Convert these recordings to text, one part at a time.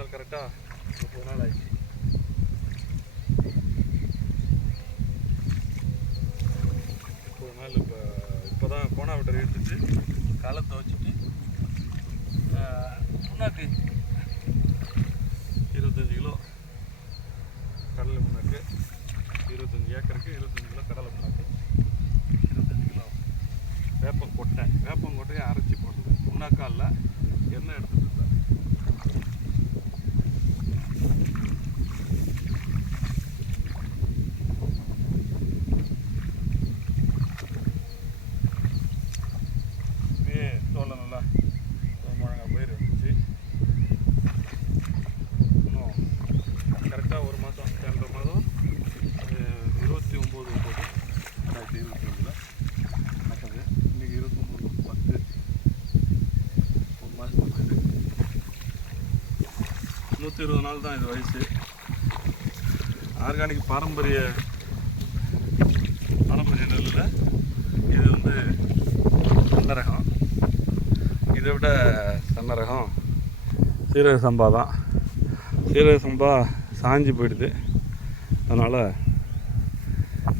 நாள் கரெக்டாக 30 நாள் ஆயிடுச்சு. இப்போ தான் கோணா விட்டர் எடுத்துட்டு களத்தை வச்சுட்டு புண்ணாக்கு 25 கிலோ கடலை புண்ணாக்கு, 25 ஏக்கருக்கு 25 கிலோ கடலை புண்ணாக்கு, 25 கிலோ வேப்பங்கொட்டையை அரைச்சி போட்டது. புண்ணாக்கால் எண்ணெய் எடுத்துகிட்டு இருந்தார். தோலை நல்லா முழங்கா பயிர் வந்துச்சு. இன்னும் கரெக்டாக ஒரு மாதம் 2 மாதம் 29/9/2025 நட்டது. இன்றைக்கி 29/10 ஒரு மாதத்துக்கு பயிர். 120 நாள் தான் இது வயசு. ஆர்கானிக் பாரம்பரிய நெல்லில் இது வந்து சன்ன ரகம். இதை விட சன்ன ரகம் சீரக சம்பா தான். சீரக சம்பா சாஞ்சி போயிடுது. அதனால்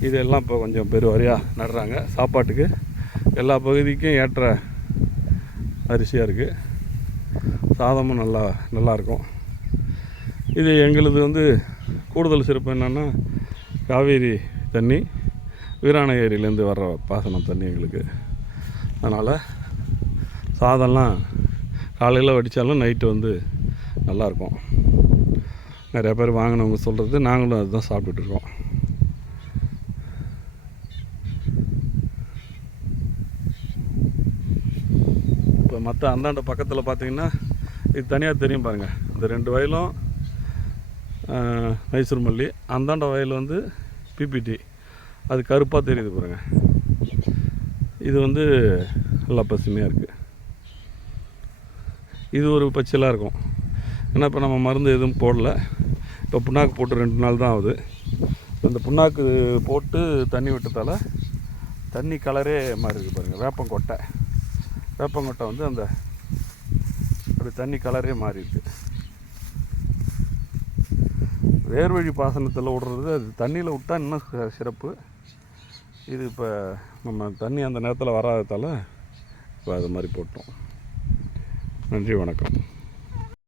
இதெல்லாம் இப்போ கொஞ்சம் பெருவாரியாக நடுறாங்க. சாப்பாட்டுக்கு எல்லா பகுதிக்கும் ஏற்ற அரிசியாக இருக்குது. சாதமும் நல்லாயிருக்கும். இது எங்களுது வந்து கூடுதல் சிறப்பு என்னென்னா, காவேரி தண்ணி வீராண ஏரியிலேருந்து வர்ற பாசனம் தண்ணி எங்களுக்கு. அதனால் சாதம்லாம் காலையில் வடித்தாலும் நைட்டு வந்து நல்லாயிருக்கும். நிறையா பேர் வாங்கினவங்க சொல்கிறது, நாங்களும் அதுதான் சாப்பிட்டுட்ருக்கோம். இப்போ மற்ற அந்தாண்ட பக்கத்தில் பார்த்திங்கன்னா இது தனியாக தெரியும் பாருங்கள். இந்த 2 வயலும் மைசூர் மல்லி, அந்தாண்ட வயல் வந்து பிபிடி, அது கருப்பாக தெரியுது பாருங்கள். இது வந்து நல்லா பசுமையாக இருக்குது. இது ஒரு பச்சையாக இருக்கும். ஏன்னா இப்போ நம்ம மருந்து எதுவும் போடல. இப்போ புண்ணாக்கு போட்டு 2 நாள் தான் ஆகுது. அந்த புண்ணாக்கு போட்டு தண்ணி விட்டதால் தண்ணி கலரே மாறி இருக்குது பாருங்கள். வேப்பங்கொட்டை வந்து அந்த அப்படி தண்ணி கலரே மாறி இருக்குது. வேர்வழி பாசனத்தில் விடுறது, அது தண்ணியில் விட்டால் இன்னும் சிறப்பு. இது இப்போ நம்ம தண்ணி அந்த நேரத்தில் வராததால் இப்போ அது மாதிரி போட்டோம். நன்றி, வணக்கம்.